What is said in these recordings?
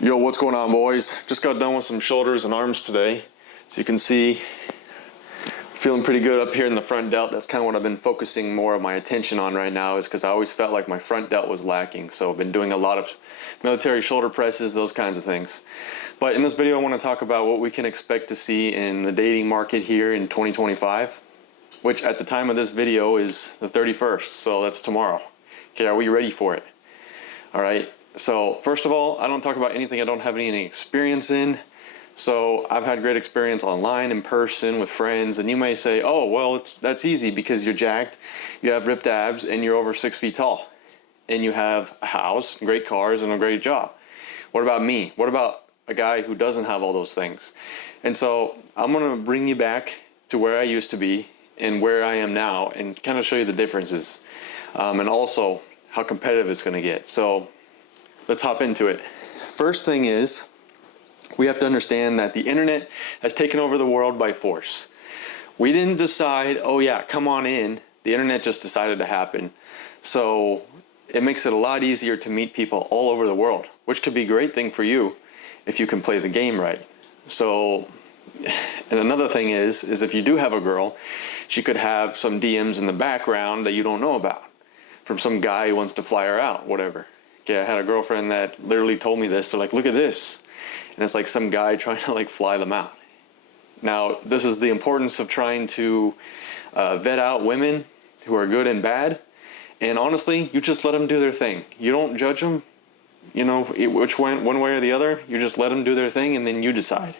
Yo, what's going on, boys? Just got done with some shoulders and arms today. So you can see, feeling pretty good up here in the front delt. That's kind of what I've been focusing more of my attention on right now, is because I always felt like my front delt was lacking. So I've been doing a lot of military shoulder presses, those kinds of things. But in this video, I want to talk about what we can expect to see in the dating market here in 2025, which at the time of this video is the 31st. So that's tomorrow. Okay, are we ready for it? All right. So first of all, I don't talk about anything I don't have any experience in. So I've had great experience online, in person, with friends, and you may say, oh, well, that's easy because you're jacked, you have ripped abs, and you're over 6 feet tall, and you have a house, great cars, and a great job. What about me? What about a guy who doesn't have all those things? And so I'm going to bring you back to where I used to be and where I am now, and kind of show you the differences, and also how competitive it's going to get. So let's hop into it. First thing is, we have to understand that the internet has taken over the world by force. We didn't decide, oh yeah, come on in. The internet just decided to happen. So it makes it a lot easier to meet people all over the world, which could be a great thing for you if you can play the game right. So, and another thing is if you do have a girl, she could have some DMs in the background that you don't know about from some guy who wants to fly her out, whatever. Okay, I had a girlfriend that literally told me this. They're like, look at this. And it's like some guy trying to like fly them out. Now, this is the importance of trying to vet out women who are good and bad. And honestly, you just let them do their thing. You don't judge them, you know, which one way or the other. You just let them do their thing and then you decide.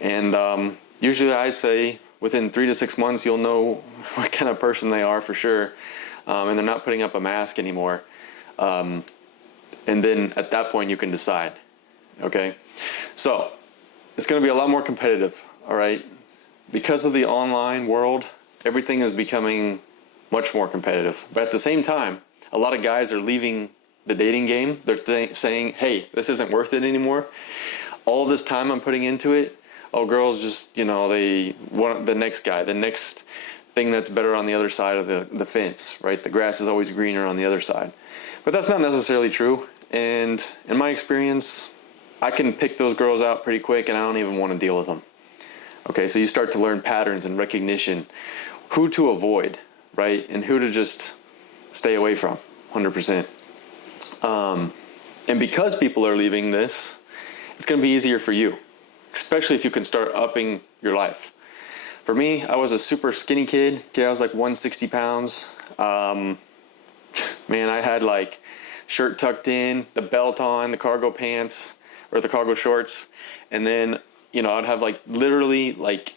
And usually I say within 3 to 6 months, you'll know what kind of person they are for sure. And they're not putting up a mask anymore. And then at that point you can decide. Okay, so it's going to be a lot more competitive. All right, because of the online world, everything is becoming much more competitive. But at the same time, a lot of guys are leaving the dating game. They're saying, hey, this isn't worth it anymore. All this time I'm putting into it, oh, girls just, you know, they want the next guy, the next thing that's better on the other side of the fence, right? The grass is always greener on the other side. But that's not necessarily true. And in my experience, I can pick those girls out pretty quick and I don't even want to deal with them. Okay, so you start to learn patterns and recognition, who to avoid, right? And who to just stay away from, 100%. And because people are leaving this, it's going to be easier for you, especially if you can start upping your life. For me, I was a super skinny kid. Okay, I was like 160 pounds. Man, I had like shirt tucked in, the belt on, the cargo pants, or the cargo shorts, and then, you know, I'd have like literally like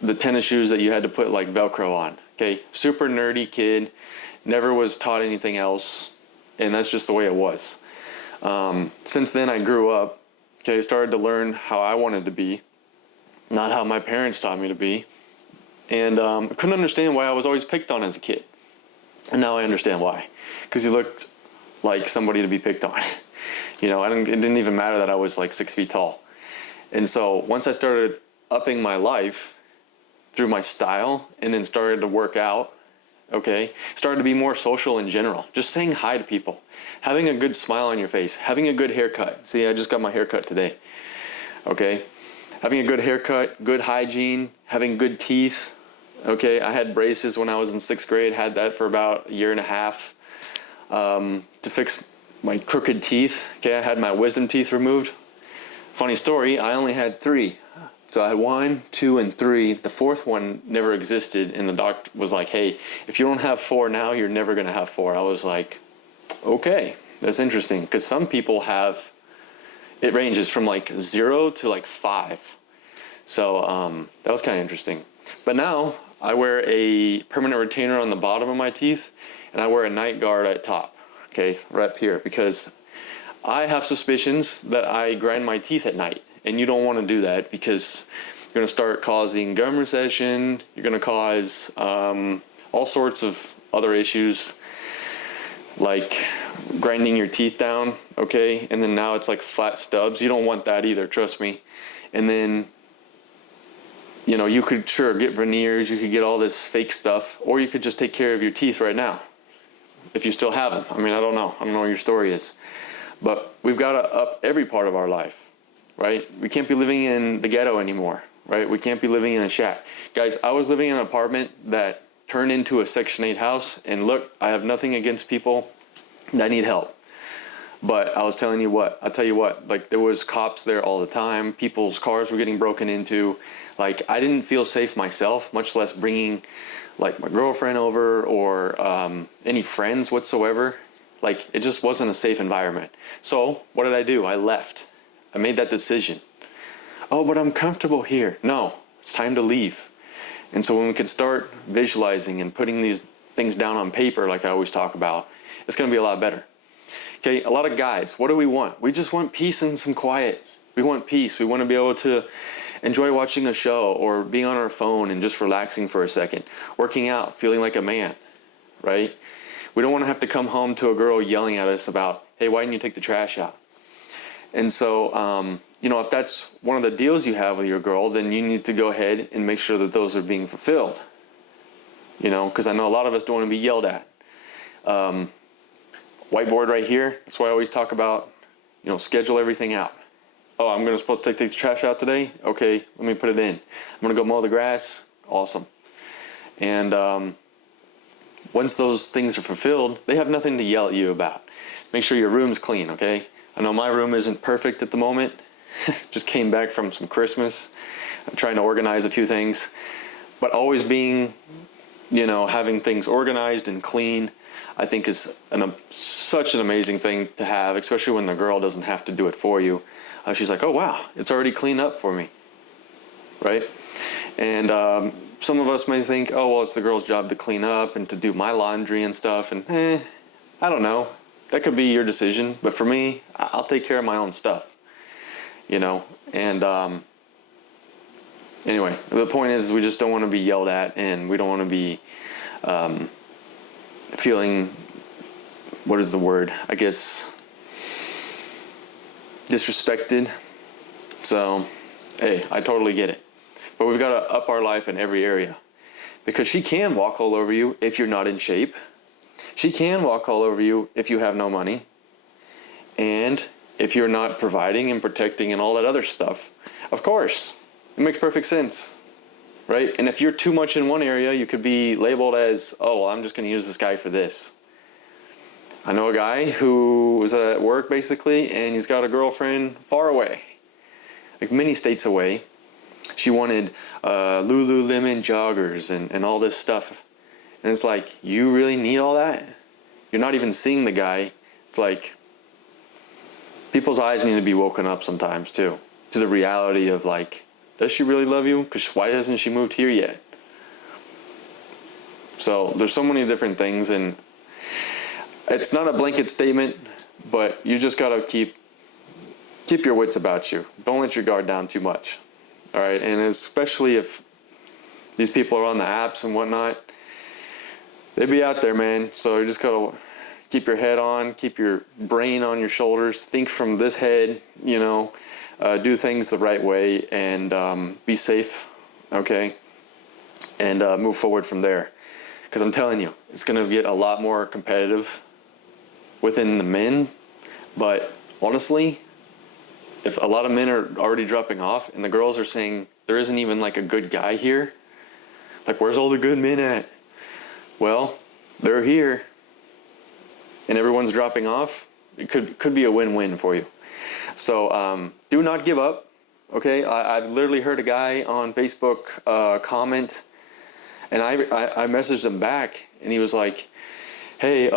the tennis shoes that you had to put like Velcro on. Okay, super nerdy kid, never was taught anything else, and that's just the way it was. Since then I grew up, okay, started to learn how I wanted to be, not how my parents taught me to be, and I couldn't understand why I was always picked on as a kid, and now I understand why, because you looked like somebody to be picked on. You know, it didn't even matter that I was like 6 feet tall. And so once I started upping my life through my style and then started to work out, okay, started to be more social in general, just saying hi to people, having a good smile on your face, having a good haircut. See, I just got my haircut today. Okay, having a good haircut, good hygiene, having good teeth. Okay, I had braces when I was in 6th grade, had that for about a year and a half to fix my crooked teeth. Okay, I had my wisdom teeth removed. Funny story, I only had 3. So I had 1, 2, and 3. The 4th one never existed, and the doctor was like, hey, if you don't have 4 now, you're never gonna have 4. I was like, okay, that's interesting, because some people have, it ranges from like 0 to like 5. So that was kind of interesting. But now I wear a permanent retainer on the bottom of my teeth, and I wear a night guard at top. Okay, right up here, because I have suspicions that I grind my teeth at night, and you don't want to do that because you're going to start causing gum recession, you're going to cause all sorts of other issues like grinding your teeth down, okay, and then now it's like flat stubs. You don't want that either, trust me. And then, you know, you could sure get veneers, you could get all this fake stuff, or you could just take care of your teeth right now if you still have them. I mean, I don't know what your story is. But we've got to up every part of our life, right? We can't be living in the ghetto anymore, right? We can't be living in a shack. Guys, I was living in an apartment that turned into a Section 8 house, and look, I have nothing against people that need help. But I was telling you what, I'll tell you what, like there was cops there all the time. People's cars were getting broken into. Like I didn't feel safe myself, much less bringing like my girlfriend over or any friends whatsoever. Like it just wasn't a safe environment. So what did I do? I left. I made that decision. Oh, but I'm comfortable here. No, it's time to leave. And so when we can start visualizing and putting these things down on paper, like I always talk about, it's going to be a lot better. Okay, a lot of guys, what do we want? We just want peace and some quiet. We want peace. We want to be able to enjoy watching a show or being on our phone and just relaxing for a second. Working out, feeling like a man, right? We don't want to have to come home to a girl yelling at us about, hey, why didn't you take the trash out? And so, if that's one of the deals you have with your girl, then you need to go ahead and make sure that those are being fulfilled. Because I know a lot of us don't want to be yelled at. Whiteboard right here. That's why I always talk about, schedule everything out. Oh, I'm supposed to take the trash out today? Okay, let me put it in. I'm going to go mow the grass. Awesome. And once those things are fulfilled, they have nothing to yell at you about. Make sure your room's clean, okay? I know my room isn't perfect at the moment. Just came back from some Christmas. I'm trying to organize a few things. But always being, having things organized and clean, I think is such an amazing thing to have, especially when the girl doesn't have to do it for you. She's like, oh, wow, it's already cleaned up for me, right? And some of us may think, oh, well, it's the girl's job to clean up and to do my laundry and stuff. And I don't know. That could be your decision. But for me, I'll take care of my own stuff, And anyway, the point is we just don't want to be yelled at, and we don't want to be feeling, what is the word? I guess disrespected. So, hey, I totally get it. But we've got to up our life in every area. Because she can walk all over you if you're not in shape. She can walk all over you if you have no money. And if you're not providing and protecting and all that other stuff. Of course, it makes perfect sense, right? And if you're too much in one area, you could be labeled as, oh, well, I'm just going to use this guy for this. I know a guy who was at work basically, and he's got a girlfriend far away, like many states away. She wanted Lululemon joggers and all this stuff. And it's like, you really need all that? You're not even seeing the guy. It's like, people's eyes need to be woken up sometimes too, to the reality of like, does she really love you? Because why hasn't she moved here yet? So there's so many different things, and it's not a blanket statement, but you just got to keep your wits about you. Don't let your guard down too much. All right, and especially if these people are on the apps and whatnot, they be out there, man. So you just got to keep your head on, keep your brain on your shoulders, think from this head, do things the right way, and be safe, okay? And move forward from there. Because I'm telling you, it's going to get a lot more competitive within the men. But honestly, if a lot of men are already dropping off and the girls are saying there isn't even like a good guy here, like where's all the good men at? Well, they're here and everyone's dropping off. It could be a win-win for you. So do not give up. Okay, I've literally heard a guy on Facebook comment, and I messaged him back, and he was like, hey,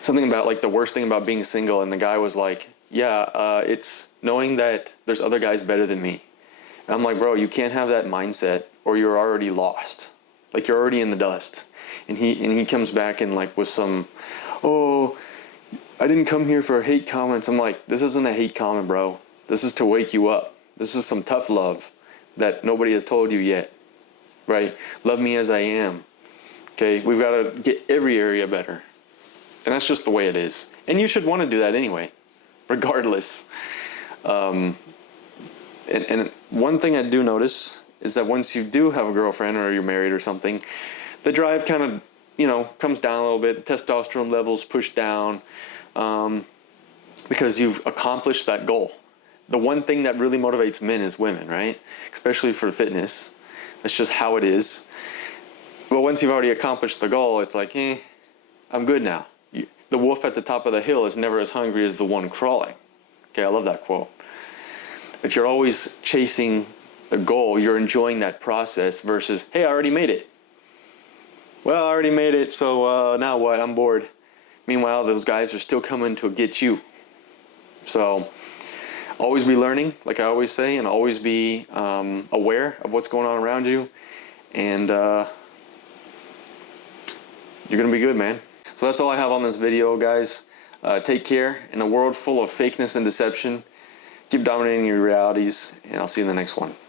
something about like the worst thing about being single, and the guy was like, yeah, it's knowing that there's other guys better than me. And I'm like, bro, you can't have that mindset, or you're already lost. Like you're already in the dust. And he comes back and like with some, oh, I didn't come here for hate comments. I'm like, this isn't a hate comment, bro. This is to wake you up. This is some tough love that nobody has told you yet, right? Love me as I am. Okay, we've got to get every area better. And that's just the way it is. And you should want to do that anyway, regardless. And one thing I do notice is that once you do have a girlfriend or you're married or something, the drive kind of, comes down a little bit. The testosterone levels push down. because you've accomplished that goal. The one thing that really motivates men is women, right? Especially for fitness. That's just how it is. But once you've already accomplished the goal, it's like, I'm good now. The wolf at the top of the hill is never as hungry as the one crawling. Okay, I love that quote. If you're always chasing the goal, you're enjoying that process versus, hey, I already made it. Well, I already made it, so now what? I'm bored. Meanwhile, those guys are still coming to get you. So always be learning, like I always say, and always be aware of what's going on around you. And you're going to be good, man. So that's all I have on this video, guys. Take care. In a world full of fakeness and deception, keep dominating your realities, and I'll see you in the next one.